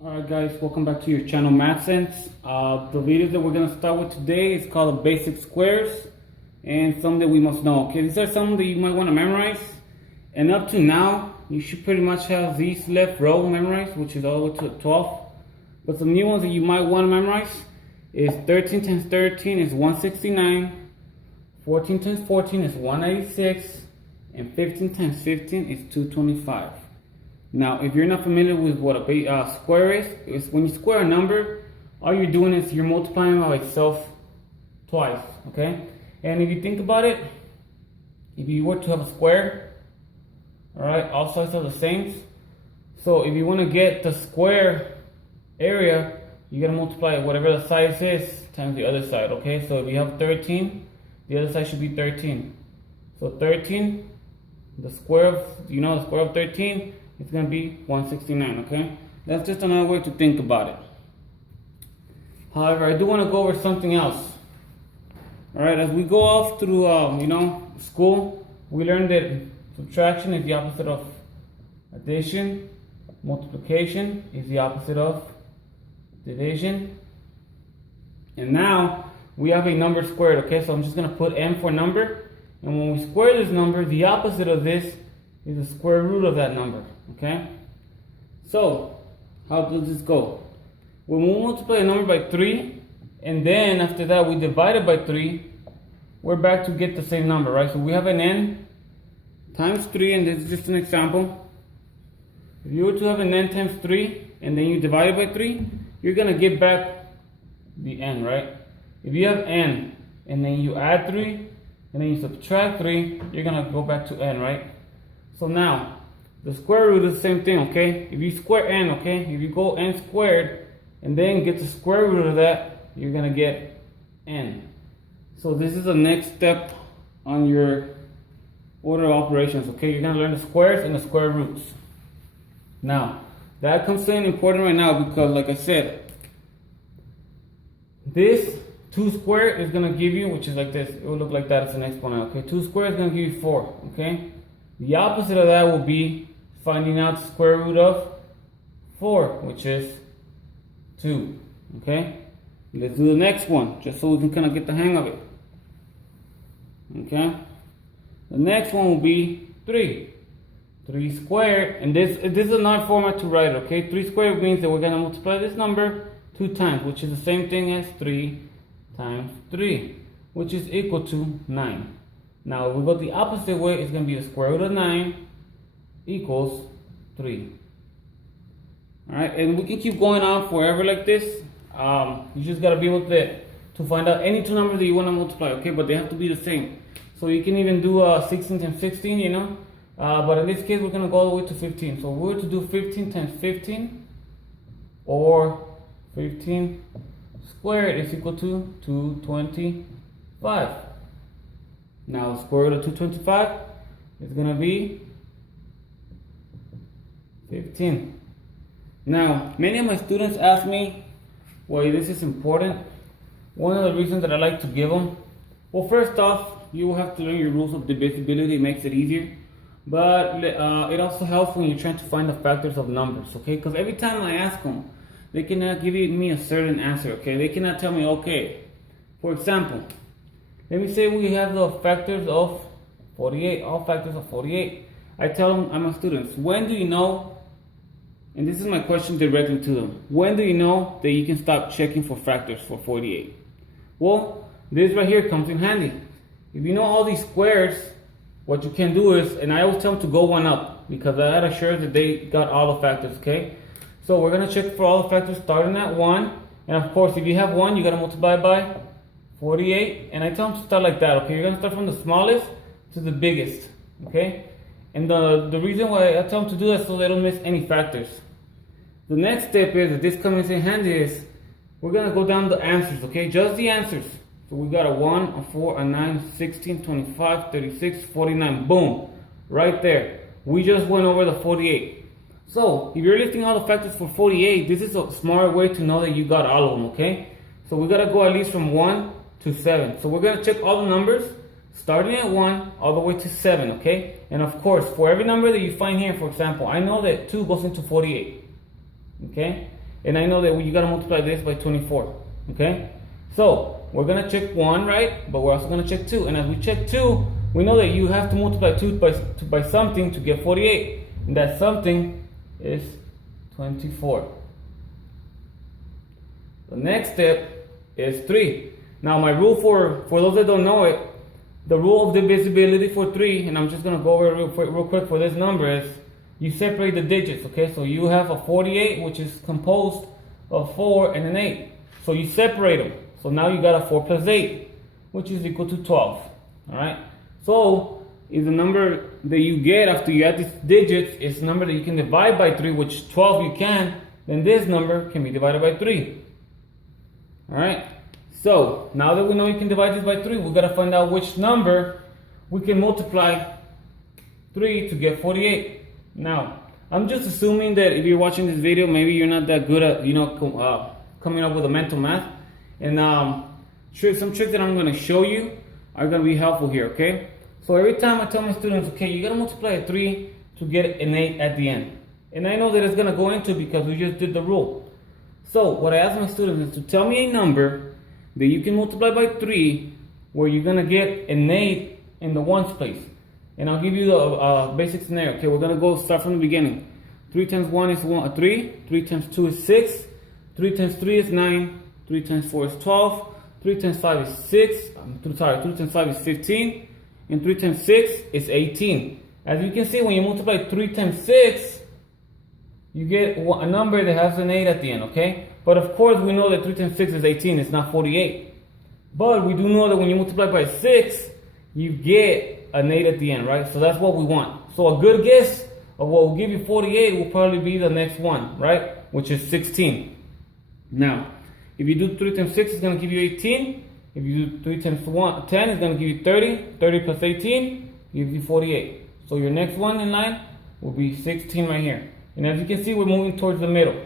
Alright guys, welcome back to your channel MathSense. The video that we're going to start with today is called Basic Squares and some that we must know. Okay, these are some that you might want to memorize. And up to now, you should pretty much have these left row memorized, which is all the way to 12. But some new ones that you might want to memorize is 13 times 13 is 169, 14 times 14 is 186, and 15 times 15 is 225. Now, if you're not familiar with what a square is when you square a number, all you're doing is you're multiplying by itself twice, okay? And if you think about it, if you were to have a square, all right, all sides are the same. So if you want to get the square area, you gotta multiply whatever the size is times the other side, okay? So if you have 13, the other side should be 13. So 13, the square of 13, it's going to be 169, okay? That's just another way to think about it. However, I do want to go over something else. Alright, as we go off through, school, we learned that subtraction is the opposite of addition. Multiplication is the opposite of division. And now, we have a number squared, okay? So I'm just going to put n for number. And when we square this number, the opposite of this is the square root of that number, okay? So, how does this go? When we multiply a number by 3, and then after that we divide it by 3, we're back to get the same number, right? So we have an n times 3, and this is just an example. If you were to have an n times 3, and then you divide it by 3, you're going to get back the n, right? If you have n, and then you add 3, and then you subtract 3, you're going to go back to n, right? So now, the square root is the same thing, okay? If you square n, okay? If you go n squared and then get the square root of that, you're going to get n. So this is the next step on your order of operations, okay? You're going to learn the squares and the square roots. Now, that comes in important right now because, like I said, this 2 squared is going to give you, which is like this. It will look like that as an exponent, okay? 2 squared is going to give you 4, okay? The opposite of that will be finding out the square root of 4, which is 2. Okay? Let's do the next one, just so we can kind of get the hang of it. Okay? The next one will be 3. 3 squared, and this is another format to write it, okay? 3 squared means that we're going to multiply this number 2 times, which is the same thing as 3 times 3, which is equal to 9. Now, if we go the opposite way, it's going to be the square root of 9 equals 3. Alright, and we can keep going on forever like this. You just got to be able to find out any two numbers that you want to multiply, okay? But they have to be the same. So you can even do 16 times 16, you know? But in this case, we're going to go all the way to 15. So we're to do 15 times 15, or 15 squared is equal to 225. Now, the square root of 225 is going to be 15. Now, many of my students ask me why this is important. One of the reasons that I like to give them, well, first off, you will have to learn your rules of divisibility. It makes it easier. But it also helps when you're trying to find the factors of numbers, okay? Because every time I ask them, they cannot give me a certain answer, okay? They cannot tell me, okay, for example, let me say we have the factors of 48, all factors of 48. I tell them, I'm a student, when do you know, and this is my question directly to them, when do you know that you can stop checking for factors for 48? Well, this right here comes in handy. If you know all these squares, what you can do is, and I always tell them to go one up, because that assures that they got all the factors, okay? So we're going to check for all the factors starting at 1, and of course, if you have 1, you got to multiply by 48, and I tell them to start like that, okay? You're going to start from the smallest to the biggest, okay? And the reason why I tell them to do that is so they don't miss any factors. The next step is, that this comes in handy, is we're going to go down the answers, okay? Just the answers. So we got a 1, a 4, a 9, 16, 25, 36, 49. Boom. Right there. We just went over the 48. So, if you're listing all the factors for 48, this is a smart way to know that you got all of them, okay? So we got to go at least from 1 to 7. So we're going to check all the numbers starting at 1 all the way to 7, okay? And of course, for every number that you find here, for example, I know that 2 goes into 48, okay? and I know that you gotta multiply this by 24, okay? So we're gonna check 1, right? But we're also gonna check 2, and as we check 2, we know that you have to multiply 2 by something to get 48, and that something is 24. The next step is 3. Now my rule for those that don't know it, the rule of divisibility for 3, and I'm just gonna go over it real quick for this number, is you separate the digits, okay? So you have a 48, which is composed of 4 and an 8. So you separate them. So now you got a 4 plus 8, which is equal to 12, all right? So if the number that you get after you add these digits is a number that you can divide by 3, which 12 you can, then this number can be divided by 3. All right, so now that we know you can divide this by 3, we got to find out which number we can multiply 3 to get 48. Now, I'm just assuming that if you're watching this video, maybe you're not that good at, coming up with a mental math. And some tricks that I'm going to show you are going to be helpful here, okay? So every time I tell my students, okay, you got to multiply a 3 to get an 8 at the end. And I know that it's going to go into because we just did the rule. So what I ask my students is to tell me a number that you can multiply by 3 where you're going to get an 8 in the ones place. And I'll give you the basic scenario. Okay, we're going to start from the beginning. 3 times 1 is 3. 3 times 2 is 6. 3 times 3 is 9. 3 times 4 is 12. 3 times 5 is 6. 3 times 5 is 15. And 3 times 6 is 18. As you can see, when you multiply 3 times 6, you get a number that has an 8 at the end, okay? But of course, we know that 3 times 6 is 18, it's not 48. But we do know that when you multiply by 6, you get an 8 at the end, right? So that's what we want. So a good guess of what will give you 48 will probably be the next one, right? Which is 16. Now, if you do 3 times 6, it's going to give you 18. If you do 3 times 10, it's going to give you 30. 30 plus 18 gives you 48. So your next one in line will be 16 right here. And as you can see, we're moving towards the middle.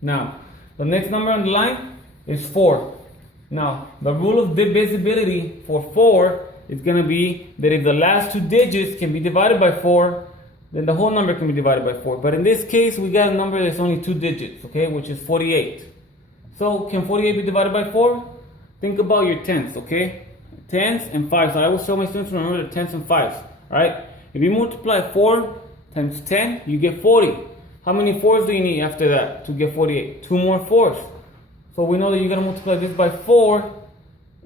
Now, the next number on the line is 4. Now, the rule of divisibility for 4 is going to be that if the last 2 digits can be divided by 4, then the whole number can be divided by 4. But in this case, we got a number that's only 2 digits, okay, which is 48. So, can 48 be divided by 4? Think about your tens, okay? Tens and fives. I always tell my students to remember the tens and fives, right? If you multiply 4 times 10, you get 40. How many 4s do you need after that to get 48? 2 more 4s. So we know that you're going to multiply this by 4,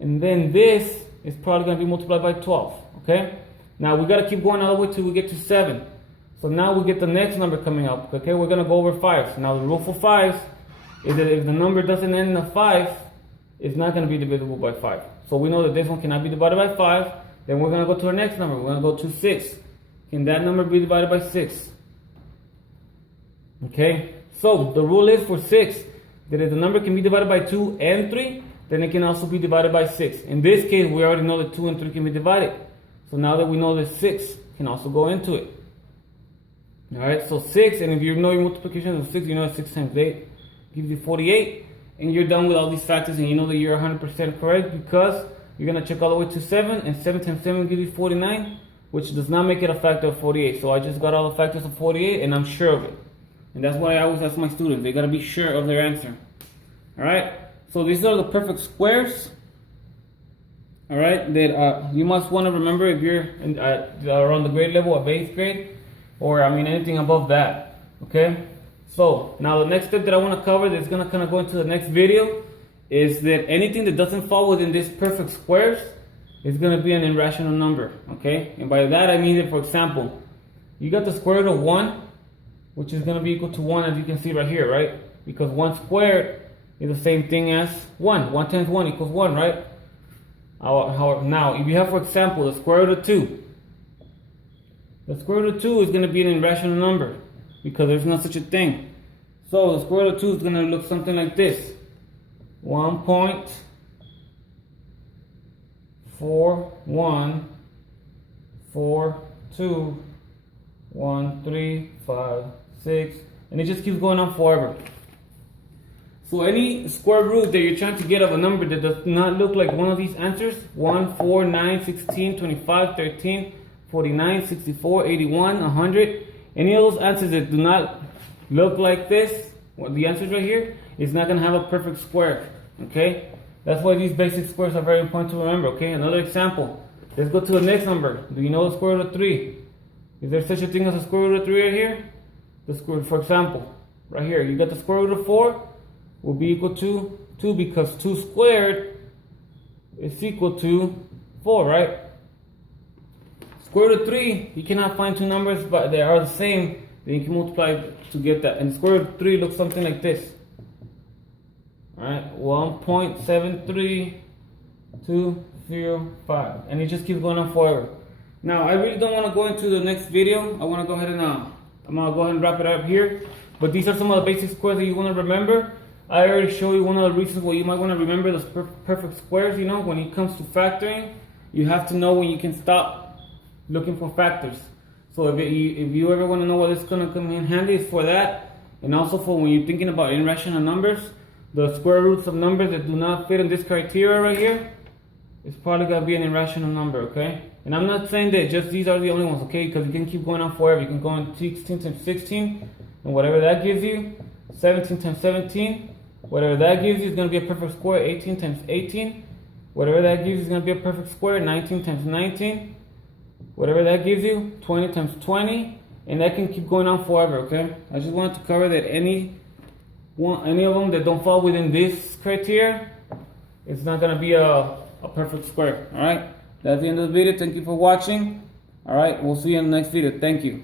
and then this is probably going to be multiplied by 12, okay? Now we got to keep going all the way till we get to 7. So now we get the next number coming up, okay? We're going to go over 5s. Now the rule for 5s is that if the number doesn't end in a 5, it's not going to be divisible by 5. So we know that this one cannot be divided by 5. Then we're going to go to our next number. We're going to go to 6. Can that number be divided by 6? Okay, so the rule is for 6 that if the number can be divided by 2 and 3, then it can also be divided by 6. In this case, we already know that 2 and 3 can be divided. So now that we know that 6 can also go into it. Alright, so 6, and if you know your multiplication of 6, you know 6 times 8 gives you 48. And you're done with all these factors, and you know that you're 100% correct because you're going to check all the way to 7, and 7 times 7 gives you 49. Which does not make it a factor of 48. So I just got all the factors of 48 and I'm sure of it. And that's why I always ask my students. They got to be sure of their answer. Alright, so these are the perfect squares. Alright, that you must want to remember if you're around the grade level of 8th grade. Or anything above that. Okay, so now the next step that I want to cover that's going to kind of go into the next video is that anything that doesn't fall within these perfect squares is going to be an irrational number, okay? And by that I mean that, for example, you got the square root of 1, which is going to be equal to 1, as you can see right here, right? Because 1 squared is the same thing as 1. 1 times 1 equals 1, right? Now, if you have, for example, the square root of 2, the square root of 2 is going to be an irrational number because there's no such a thing. So the square root of 2 is going to look something like this. 1.4142 1, 3, 5, 6, and it just keeps going on forever. So any square root that you're trying to get of a number that does not look like one of these answers, 1, 4, 9, 16, 25, 13, 49, 64, 81, 100, any of those answers that do not look like this, what the answer is right here, it's not gonna have a perfect square, okay? That's why these basic squares are very important to remember, okay? Another example, let's go to the next number. Do you know the square root of 3? Is there such a thing as a square root of 3 right here? The square, for example, right here, you got the square root of 4 will be equal to 2 because 2 squared is equal to 4, right? Square root of 3, you cannot find two numbers but they are the same, then you can multiply to get that. And the square root of 3 looks something like this. Alright, 1.73205. And it just keeps going on forever. Now, I really don't want to go into the next video. I want to go ahead and I'm going to go ahead and wrap it up here. But these are some of the basic squares that you want to remember. I already showed you one of the reasons why you might want to remember those perfect squares. You know, when it comes to factoring, you have to know when you can stop looking for factors. So if you ever want to know what is going to come in handy, it's for that. And also for when you're thinking about irrational numbers, the square roots of numbers that do not fit in this criteria right here, it's probably going to be an irrational number, okay? And I'm not saying that just these are the only ones, okay? Because you can keep going on forever. You can go on 16 times 16, and whatever that gives you, 17 times 17, whatever that gives you is going to be a perfect square. 18 times 18, whatever that gives you is going to be a perfect square. 19 times 19, whatever that gives you, 20 times 20, and that can keep going on forever, okay? I just wanted to cover that any of them that don't fall within this criteria, it's not going to be a perfect square, all right? That's the end of the video. Thank you for watching. All right, we'll see you in the next video. Thank you.